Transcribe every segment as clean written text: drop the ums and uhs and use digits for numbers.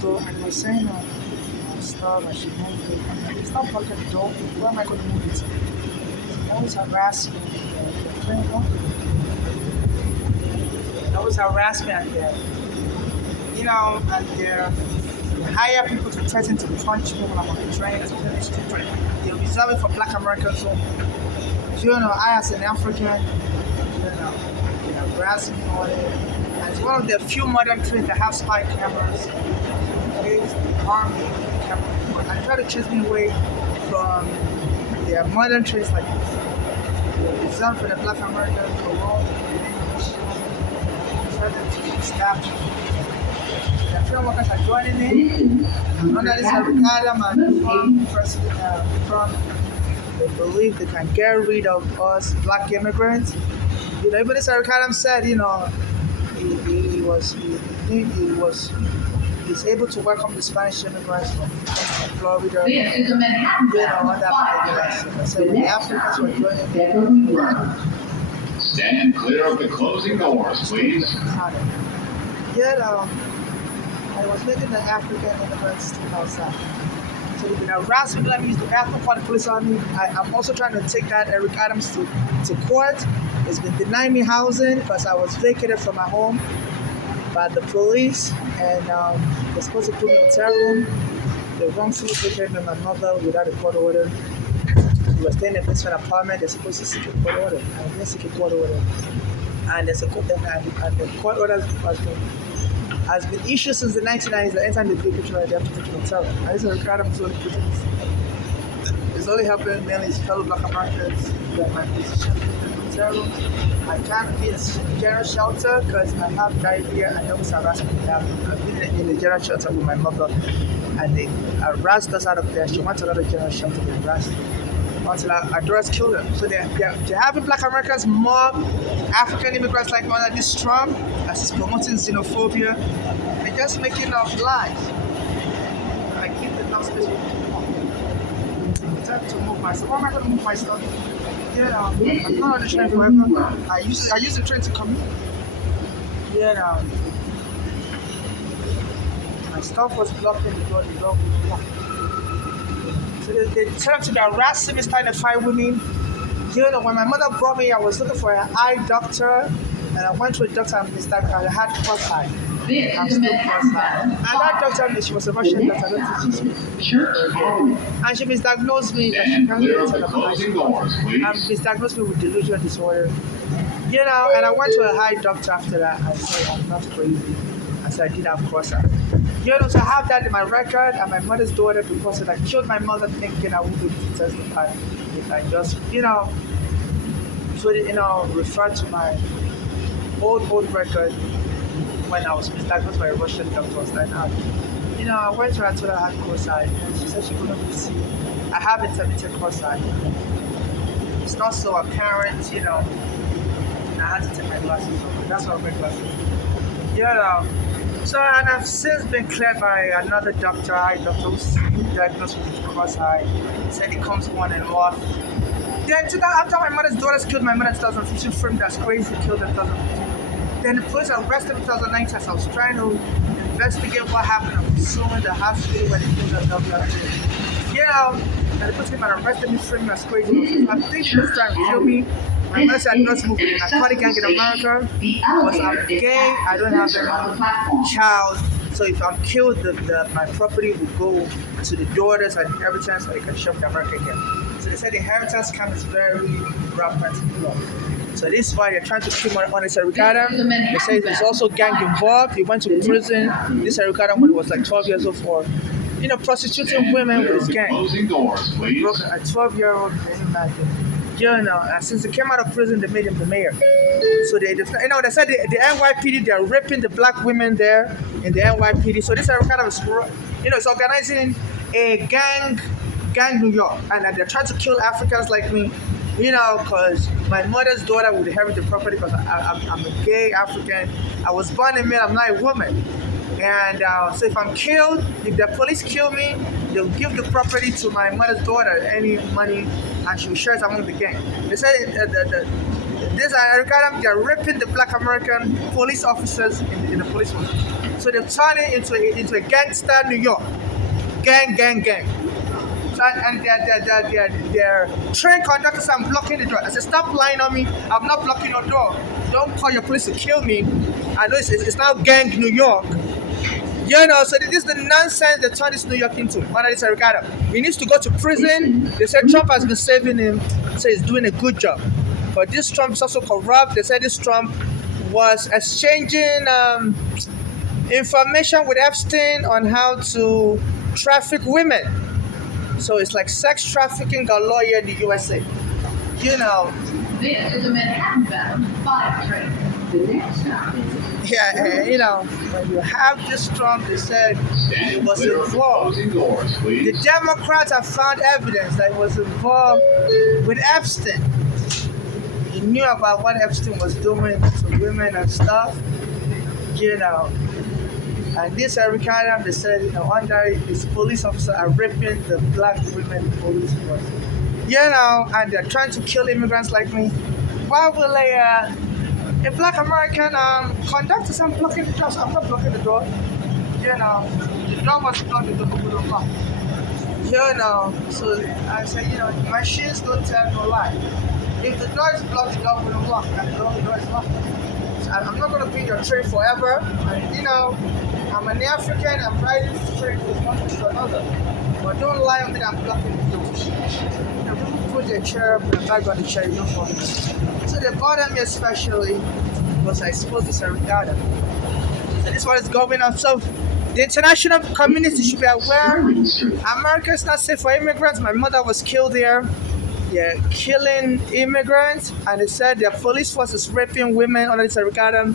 door and he was saying, stuff, I should move it. I'm like, stop blocking the door. Where am I going to move it to? He always harass me. They always harass me and they hire people to threaten to punch me when I'm on the train. They reserve it for black Americans. So, I as an African, they harass me all day. And it's one of the few modern trains that have spy cameras. It's the army camera. And try to chase me away from their modern trains like this. They're reserved for the black Americans for all the staff. The train workers are joining in. And under this Ricardo and from president from they believe they can get rid of us black immigrants. Even this Ricardo said, he's able to welcome the Spanish immigrants from Florida. This is a Manhattan So the Africans were joining in. Stand clear of the closing doors, please. I was making the African immigrants stay outside. So they've been harassing me, let me use the bathroom for the police on me. I'm also trying to take that Eric Adams to court. It's been denying me housing because I was vacated from my home by the police, and they're supposed to put me in a hotel room. They wrongfully vacated me and my mother without a court order. We were staying in a basement apartment. They're supposed to seek a court order. I didn't seek a court order. And there's a court, and the court order has been issued since the 1990s. The anytime they vacate, they have to put you in a hotel room. And this is Ricardo Musoli putting this. It's only helping mainly his fellow black Americans that my position in the hotel room. I can't be in a general shelter because I have diarrhea and always harass me. I've been in the general shelter with my mother and they harassed us out of there. She went to another general shelter, they harassed until our daughters killed them. So they're having black Americans mob African immigrants like one this Trump as he's promoting xenophobia. They're just making up lies. I give them enough space for people. It's time to move myself. Why am I going to move myself? I'm not on the train forever. I use the train to commute. My stuff was blocking the door was blocked. So they turned to the harassing me, starting to fight with me. When my mother brought me, I was looking for an eye doctor, and I went to a doctor and I had cross-eye. I'm still cross-eye. And that doctor, she was a Russian doctor, and she misdiagnosed me that she can't get into the and misdiagnosed me with delusional disorder. And I went to a eye doctor after that. I said, I'm not crazy. I said, I did have cross-eye. So I have that in my record, and my mother's daughter, because I killed my mother thinking I would be able to testify if I just, refer to my old record when I was misdiagnosed by a Russian doctor. And I went to her and told her I had cross-eye, and she said she couldn't see. I have intermittent cross-eye. It's not so apparent, and I had to take my glasses off. That's why I wear glasses. So, and I've since been cleared by another doctor, eye doctor, who's diagnosed with cross-eye. He said it comes on and off. Then after my mother's daughters killed my mother in 2015, framed that's crazy, killed in 2015. Then the police arrested me in 2019 as I was trying to investigate what happened. I'm assuming the hospital where they killed that doctor. And the police came and arrested me, framed that's crazy. I think they were trying to kill me. My mother said not to move in a narcotic gang in America because I'm gay, I don't have a child. So if I'm killed, my property will go to the daughters and inheritance so they can shop the American gang. So they said the inheritance scam is very rampant in law. So this is why they're trying to kill Honest Ricardo. They say there's also gang involved. He went to prison. This Ricardo when he was like 12 years old for prostituting women with his gang. He broke a 12-year-old, can you imagine? Since he came out of prison, they made him the mayor. So they said the NYPD, they're raping the black women there in the NYPD. So this is kind of, it's organizing a gang New York, and they're trying to kill Africans like me, because my mother's daughter would inherit the property because I'm a gay African. I was born a male, I'm not a woman. And so if I'm killed, if the police kill me, they'll give the property to my mother's daughter, any money, and she'll share it among the gang. They said These are Eric Adams. They're raping the black American police officers in the police force. So they've turned it into a gangster New York. Gang. So, and their train conductors are blocking the door. I said, stop lying on me. I'm not blocking your door. Don't call your police to kill me. I know it's now gang New York. So this is the nonsense they turned this New York into. Under this Eric Adams. He needs to go to prison. They said Trump has been saving him. So he's doing a good job. But this Trump is also corrupt. They said this Trump was exchanging information with Epstein on how to traffic women. So it's like sex trafficking galore here in the USA. This is a Manhattan-bound 5 train. The next stop is... When you have this Trump, they said it Stand was clear of the involved. closing doors, The please. Democrats have found evidence that he was involved with Epstein. He knew about what Epstein was doing to women and stuff. And this Eric Adams, they said, under his police officer are raping the black women in police force. And they're trying to kill immigrants like me. Why will a black American conductor say I'm blocking the door? So I'm not blocking the door. The door was blocked, the door would block. So I said, machines don't tell no lie. If the door is blocked, the door will block. And the door is locked. So I'm not going to be in your train forever. And, I'm an African, I'm riding the train from one place to another. But don't lie on me that I'm blocking the door. People put their chair, put the bag on the chair, you don't want it. So they bother me especially because I spoke to Eric Adams. So this is what is going on. So the international community should be aware. America is not safe for immigrants. My mother was killed there. They're killing immigrants, and they said their police force is raping women under this Eric Adams.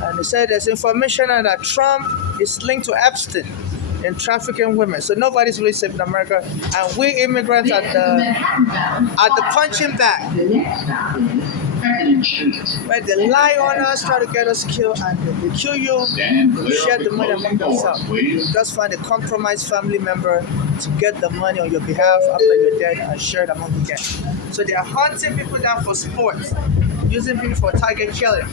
And they said there's information that Trump is linked to Epstein in trafficking women. So nobody's really safe in America. And we immigrants are the punching bag. The next stop is President Street. Where they lie on us, try to get us killed, and they kill you. Stand They clear share of the the money closing among doors, themselves. please. Just find a compromised family member to get the money on your behalf after you're dead and share it among the gang. So they are hunting people down for sports, using people for target killing.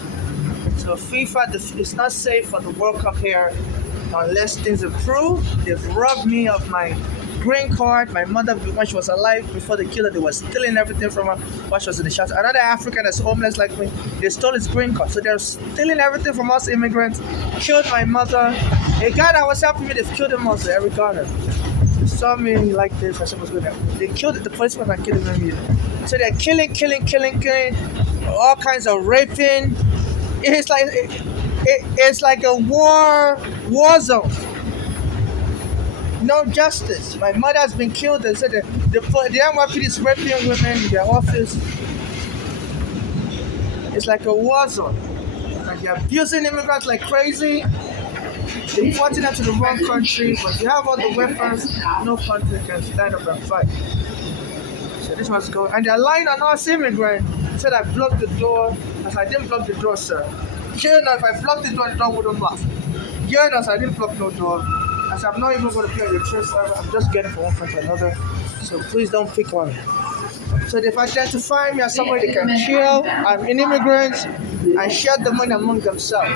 So FIFA, it's not safe for the World Cup here unless things improve. They've robbed me of my green card. My mother, when she was alive, before they killed her, they were stealing everything from her while she was in the shots. Another African that's homeless like me, they stole his green card. So they're stealing everything from us immigrants. Killed my mother. A guy that was helping me, they've killed him also, Eric Garner. They saw me like this, I said, what's going on? They killed the policeman that killed him. So they're killing, all kinds of raping. It's like a war zone. No justice. My mother has been killed. They said the NYPD is raping women in their office. It's like a war zone. Like they're abusing immigrants like crazy. They're deporting them to the wrong country. But you have all the weapons, no country can stand up and fight. So this was going. And they're lying on us immigrants. They said I blocked the door. I said, I didn't block the door, sir. If I blocked the door wouldn't block. I didn't block no door. I said, I'm not even going to be on your trip forever. I'm just getting from one place to another. So please don't pick on me. So if identify me as somebody they can kill, I'm an immigrant, and share the money among themselves.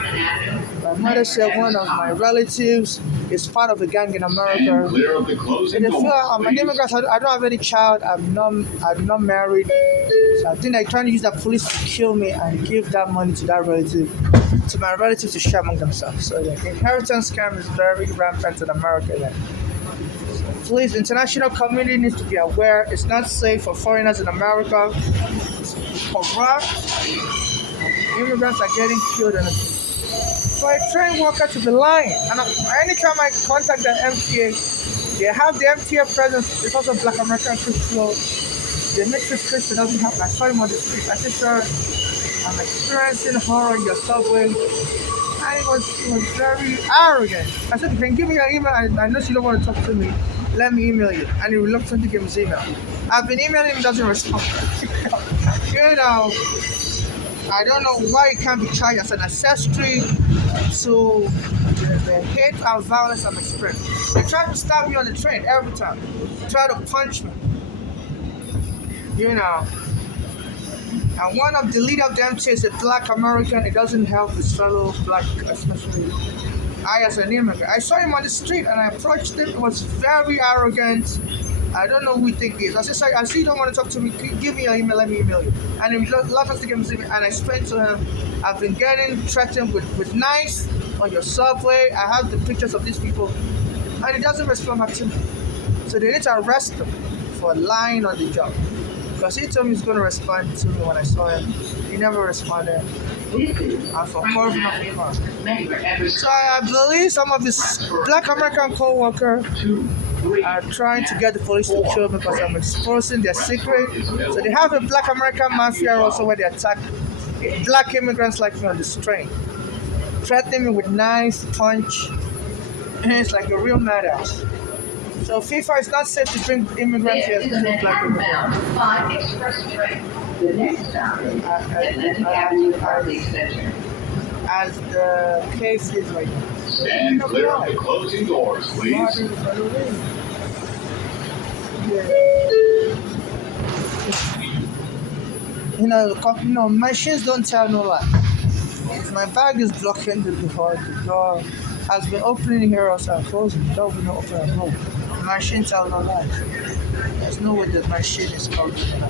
My mother said one of my relatives is part of a gang in America. Stand clear of the closing And if doors, I'm an please. immigrant, I don't have any child, I'm not married. So I think they're trying to use the police to kill me and give that money to that relative, to my relative to share among themselves. So the inheritance scam is very rampant in America. Yeah. So please, the international community needs to be aware. It's not safe for foreigners in America. It's corrupt. Immigrants are getting killed. And for a train worker to be lying. And anytime I contact the MTA, they have the MTA presence. It's also Black American Christian. The Matrix Christian doesn't have. I saw him on the street. I said, sir, I'm experiencing horror in your subway. And he was very arrogant. I said, you can give me your email. I know you don't want to talk to me. Let me email you. And he reluctantly gave me his email. I've been emailing him, he doesn't respond. I don't know why it can't be charged as an accessory to the hate and violence I'm experiencing. They try to stab me on the train every time. They try to punch me. And one of the leader of them too is a black American. It doesn't help his fellow black, especially I as an immigrant. I saw him on the street and I approached him. He was very arrogant. I don't know who he think he is. I said, sorry, I see you don't want to talk to me. Give me your email, let me email you. And he laughed to give him his email. And I explained to him, I've been getting threatened with knives on your subway. I have the pictures of these people. And he doesn't respond back to me. So they need to arrest him for lying on the job. Because he told me he's going to respond to me when I saw him. He never responded. And for covering up the car. So I believe some of his black American co-worker are trying to get the police to kill me because I'm exposing their secret. So they have a black American mafia also where they attack black immigrants like me on the train. Threatening me with knives, punch. And it's like a real madhouse. So FIFA is not safe to bring immigrants here. This is a Manhattan-bound 5 express train. The next stop is Atlantic Avenue Harley Center. As the case is right now. Stand clear of the closing doors, please. Machines don't tell no lie. If my bag is blocking the door has been opening here also and closing. The door will not open and close. The machine tells no lie. There's no way the machine is closing.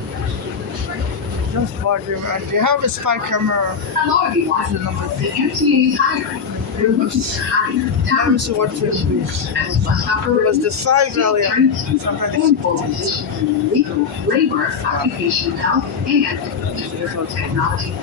Just bothering, and they have a spy camera. Hello, everyone. This is the number The MTA is hiring. We're looking to hire Let me see what took place. as bus It operators, was the 5 earlier. Sometimes and full positions in legal, labor, occupational health, and physical technology.